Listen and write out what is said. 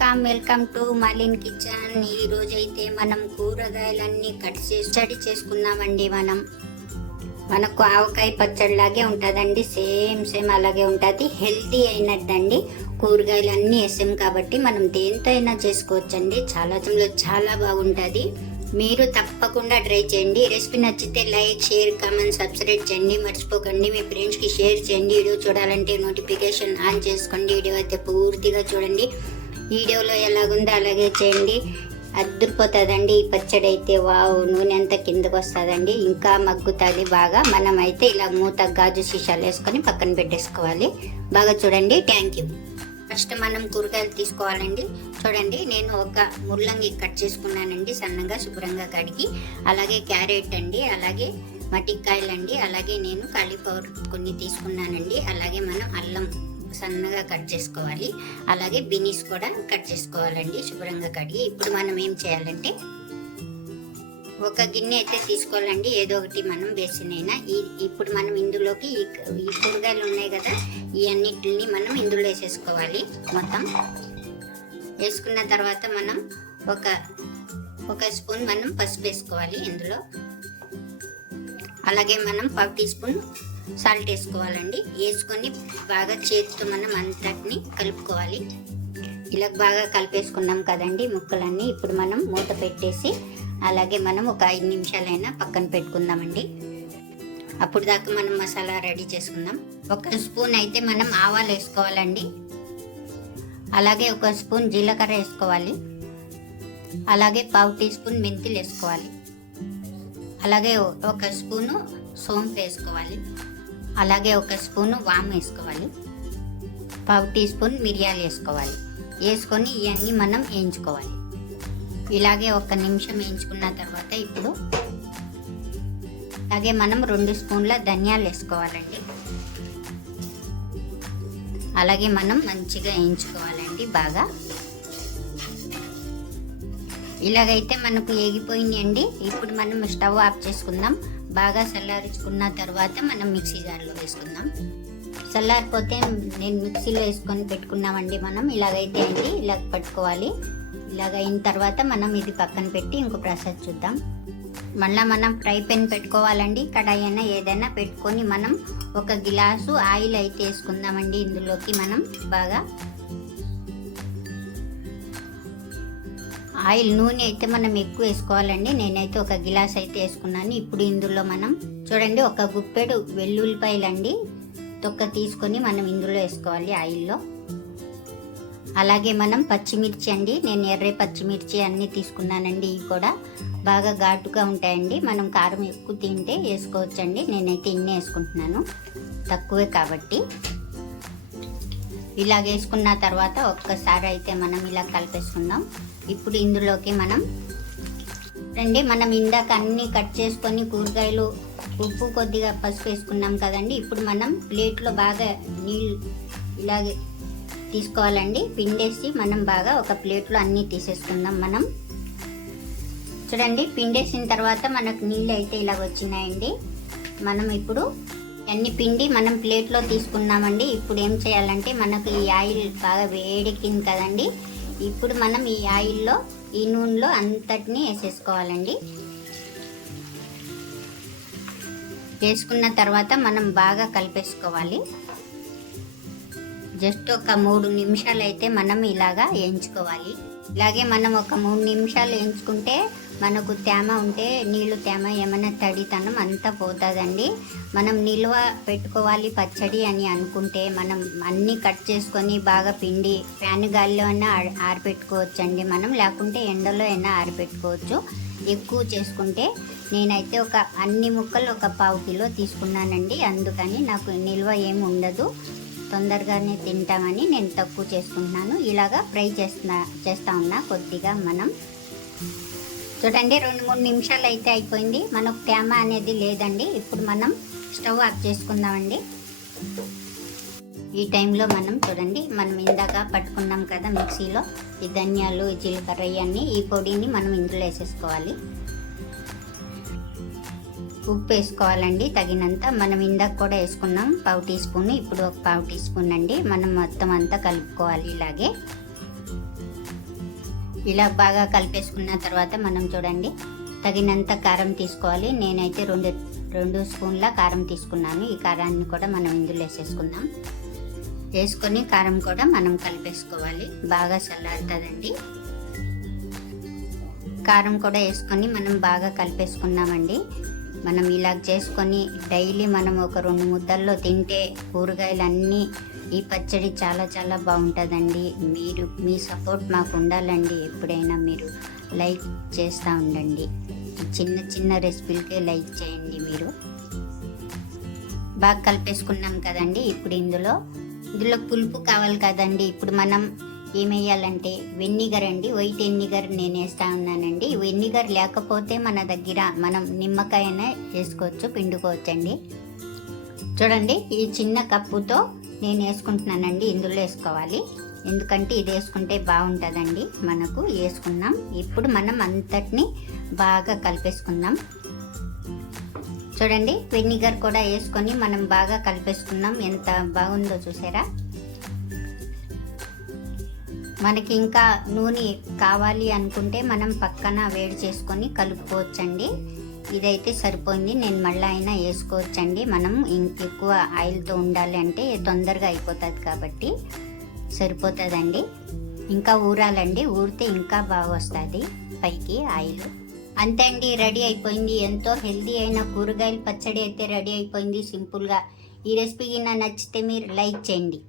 Welcome welcome to Malin kitchen. ఈ రోజు అయితే మనం కూరగాయలన్నీ కట్ చేసి స్టడీ చేసుకున్నామండి మనం. మనకు ఆవకాయ పచ్చడి లాగే ఉంటుందండి. సేమ్ సేమ్ అలాగే ఉంటుంది. హెల్తీ అయినట్టు కూరగాయలు అన్నీ వేసాం కాబట్టి మనం దేంతో అయినా చేసుకోవచ్చండి. చాలా చాలా బాగుంటుంది. మీరు తప్పకుండా ట్రై చేయండి. రెసిపీ నచ్చితే లైక్ షేర్ కామెంట్ సబ్స్క్రైబ్ చేయండి. మర్చిపోకండి. మీ ఫ్రెండ్స్కి షేర్ చేయండి. వీడియో చూడాలంటే నోటిఫికేషన్ ఆన్ చేసుకోండి. వీడియో అయితే పూర్తిగా చూడండి. వీడియోలో ఎలాగుందో అలాగే చేయండి. అద్దరిపోతుందండి. ఈ పచ్చడి అయితే వావ్ నూనె అంతా కిందకు వస్తుందండి. ఇంకా మగ్గుతుంది బాగా మనం అయితే ఇలా మూత గాజు సీసాలు వేసుకొని పక్కన పెట్టేసుకోవాలి. బాగా చూడండి. థ్యాంక్ యూ ఫస్ట్ మనం కూరగాయలు తీసుకోవాలండి. చూడండి నేను ఒక ముల్లంగి కట్ చేసుకున్నానండి. సన్నగా శుభ్రంగా కడిగి అలాగే క్యారెట్ అండి అలాగే మటికాయలు అండి అలాగే నేను కాలీఫ్లవర్ కొన్ని తీసుకున్నానండి. అలాగే మనం అల్లం సన్నగా కట్ చేసుకోవాలి. అలాగే బినీస్ కూడా కట్ చేసుకోవాలండి శుభ్రంగా కడిగి. ఇప్పుడు మనం ఏం చేయాలంటే ఒక గిన్నె అయితే తీసుకోవాలండి. ఏదో ఒకటి మనం వేసినైనా. ఈ ఇప్పుడు మనం ఇందులోకి ఈ కూరగాయలు ఉన్నాయి కదా ఈ అన్నిటిని మనం ఇందులో వేసేసుకోవాలి మొత్తం. వేసుకున్న తర్వాత మనం ఒక ఒక స్పూన్ మనం పసుపు వేసుకోవాలి ఇందులో. అలాగే మనం పావు టీ స్పూన్ సాల్ట్ వేసుకోవాలండి. వేసుకొని బాగా చేతితో మనం అంతటిని కలుపుకోవాలి. ఇలా బాగా కలిపేసుకున్నాం కదండి ముక్కలన్నీ. ఇప్పుడు మనం మూత పెట్టేసి అలాగే మనం ఒక ఐదు నిమిషాలైనా పక్కన పెట్టుకుందామండి. అప్పుడు దాకా మనం మసాలా రెడీ చేసుకుందాం. ఒక స్పూన్ అయితే మనం ఆవాలు వేసుకోవాలండి. అలాగే ఒక స్పూన్ జీలకర్ర వేసుకోవాలి. అలాగే పావు టీ స్పూన్ మెంతులు వేసుకోవాలి. అలాగే ఒక స్పూను సోంపు వేసుకోవాలి. అలాగే ఒక స్పూను వామ్ వేసుకోవాలి. పావు టీ స్పూన్ మిరియాలు వేసుకోవాలి. వేసుకొని ఇవన్నీ మనం వేయించుకోవాలి. ఇలాగే ఒక నిమిషం వేయించుకున్న తర్వాత ఇప్పుడు అలాగే మనం రెండు స్పూన్ల ధనియాలు వేసుకోవాలండి. అలాగే మనం మంచిగా వేయించుకోవాలండి బాగా. ఇలాగైతే మనకు ఏగిపోయినాయండి. ఇప్పుడు మనం స్టవ్ ఆఫ్ చేసుకుందాం. బాగా చల్లారించుకున్న తర్వాత మనం మిక్సీ జార్లో వేసుకుందాం. చల్లారిపోతే నేను మిక్సీలో వేసుకొని పెట్టుకున్నామండి మనం. ఇలాగైతే అండి ఇలా పట్టుకోవాలి. ఇలాగ అయిన తర్వాత మనం ఇది పక్కన పెట్టి ఇంకో ప్రాసెస్ చూద్దాం. మళ్ళీ మనం ఫ్రై పెన్ పెట్టుకోవాలండి. కడాయి అయినా ఏదైనా పెట్టుకొని మనం ఒక గిలాసు ఆయిల్ అయితే వేసుకుందామండి ఇందులోకి మనం బాగా. ఆయిల్ నూనె అయితే మనం ఎక్కువ వేసుకోవాలండి. నేనైతే ఒక గిలాస్ అయితే వేసుకున్నాను. ఇప్పుడు ఇందులో మనం చూడండి ఒక గుప్పెడు వెల్లుల్లిపాయలండి. తొక్క తీసుకొని మనం ఇందులో వేసుకోవాలి ఆయిల్లో. అలాగే మనం పచ్చిమిర్చి అండి నేను ఎర్ర పచ్చిమిర్చి అన్నీ తీసుకున్నానండి. ఇవి కూడా బాగా ఘాటుగా ఉంటాయండి. మనం కారం ఎక్కువ తింటే వేసుకోవచ్చండి. నేనైతే ఇన్ని వేసుకుంటున్నాను. తక్కువే కాబట్టి. ఇలా వేసుకున్న తర్వాత ఒక్కసారి అయితే మనం ఇలా కలిపేసుకుందాం. ఇప్పుడు ఇందులోకి మనం రండి మనం ఇందాక అన్నీ కట్ చేసుకొని కూరగాయలు ఉప్పు కొద్దిగా పసుపు వేసుకున్నాం కదండి. ఇప్పుడు మనం ప్లేట్లో బాగా నీళ్ళు ఇలాగే తీసుకోవాలండి. పిండేసి మనం బాగా ఒక ప్లేట్లో అన్నీ తీసేసుకుందాం మనం. చూడండి పిండేసిన తర్వాత మనకు నీళ్ళు అయితే ఇలా వచ్చినాయండి. మనం ఇప్పుడు అన్ని పిండి మనం ప్లేట్లో తీసుకున్నామండి. ఇప్పుడు ఏం చేయాలంటే మనకు ఈ ఆయిల్ బాగా వేడెక్కింది కదండి. ఇప్పుడు మనం ఈ ఆయిల్లో ఈ నూనెలో అంతటిని వేసేసుకోవాలండి. వేసుకున్న తర్వాత మనం బాగా కలిపేసుకోవాలి. జస్ట్ ఒక మూడు నిమిషాలు అయితే మనం ఇలాగా వేయించుకోవాలి. ఇలాగే మనం ఒక మూడు నిమిషాలు వేయించుకుంటే మనకు తేమ ఉంటే నీళ్ళు తేమ ఏమైనా తడితనం అంతా పోతుందండి. మనం నిల్వ పెట్టుకోవాలి పచ్చడి అని అనుకుంటే మనం అన్నీ కట్ చేసుకొని బాగా పిండి ఫ్యాన్ గాలిలో అయినా ఆరబెట్టుకోవచ్చండి మనం. లేకుంటే ఎండలో అయినా ఆరిపెట్టుకోవచ్చు. ఎక్కువ చేసుకుంటే నేనైతే ఒక అన్ని ముక్కలు ఒక పావు కిలో తీసుకున్నానండి. అందుకని నాకు నిల్వ ఏమి ఉండదు. తొందరగానే తింటామని నేను తక్కువ చేసుకుంటున్నాను. ఇలాగా ఫ్రై చేస్తున్నా చేస్తా ఉన్నా కొద్దిగా మనం. చూడండి రెండు మూడు నిమిషాలు అయితే అయిపోయింది. మనకు తేమ అనేది లేదండి. ఇప్పుడు మనం స్టవ్ ఆఫ్ చేసుకుందామండి. ఈ టైంలో మనం చూడండి మనం ఇందాక పట్టుకున్నాం కదా మిక్సీలో. ఈ ధనియాలు జీలకర్ర ఇవన్నీ ఈ పొడిని మనం ఇందులో వేసేసుకోవాలి. ఉప్పు వేసుకోవాలండి. తగినంత మనం ఇందాక కూడా వేసుకున్నాం. పావు టీ స్పూన్. ఇప్పుడు ఒక పావు టీ స్పూన్ అండి. మనం మొత్తం అంతా కలుపుకోవాలి ఇలాగే. ఇలా బాగా కలిపేసుకున్న తర్వాత మనం చూడండి. తగినంత కారం తీసుకోవాలి. నేనైతే రెండు రెండు స్పూన్ల కారం తీసుకున్నాను. ఈ కారాన్ని కూడా మనం ఇందులో వేసేసుకుందాం. వేసుకొని కారం కూడా మనం కలిపేసుకోవాలి. బాగా చల్లారుతుందండి. కారం కూడా వేసుకొని మనం బాగా కలిపేసుకున్నామండి. మనం ఇలా చేసుకొని డైలీ మనం ఒక రెండు ముద్దల్లో తింటే కూరగాయలు అన్నీ ఈ పచ్చడి చాలా చాలా బాగుంటుందండి. మీరు మీ సపోర్ట్ మాకు ఉండాలండి. ఎప్పుడైనా మీరు లైక్ చేస్తూ ఉండండి. చిన్న చిన్న రెసిపీలకే లైక్ చేయండి మీరు. బాగా కలిపేసుకున్నాం కదండి. ఇప్పుడు ఇందులో ఇందులో పులుపు కావాలి కదండి. ఇప్పుడు మనం ఏమేయాలంటే వెన్నిగర్ అండి వైట్ వెన్నిగర్ నేను వేస్తా ఉన్నానండి. వెన్నిగర్ లేకపోతే మన దగ్గర మనం నిమ్మకాయనే వేసుకోవచ్చు పిండుకోవచ్చండి. చూడండి ఈ చిన్న కప్పుతో నేను వేసుకుంటున్నానండి ఇందులో వేసుకోవాలి. ఎందుకంటే ఇది వేసుకుంటే బాగుంటుందండి మనకు వేసుకున్నాం. ఇప్పుడు మనం అంతటిని బాగా కలిపేసుకుందాం. చూడండి వెనిగర్ కూడా వేసుకొని మనం బాగా కలిపేసుకున్నాం ఎంత బాగుందో చూసారా? మనకి ఇంకా నూనె కావాలి అనుకుంటే మనం పక్కన వేడి చేసుకొని కలుపుకోవచ్చండి. ఇదైతే సరిపోయింది. నేను మళ్ళీ అయినా వేసుకోవచ్చండి. మనం ఇంకెక్కువ ఎక్కువ ఆయిల్తో ఉండాలి అంటే తొందరగా అయిపోతుంది కాబట్టి సరిపోతుందండి. ఇంకా ఊరాలండి. ఊరితే ఇంకా బాగా వస్తుంది పైకి ఆయిల్. అంతే అండి. రెడీ అయిపోయింది. ఎంతో హెల్దీ అయిన కూరగాయల పచ్చడి అయితే రెడీ అయిపోయింది. సింపుల్గా ఈ రెసిపీ నచ్చితే మీరు లైక్ చేయండి.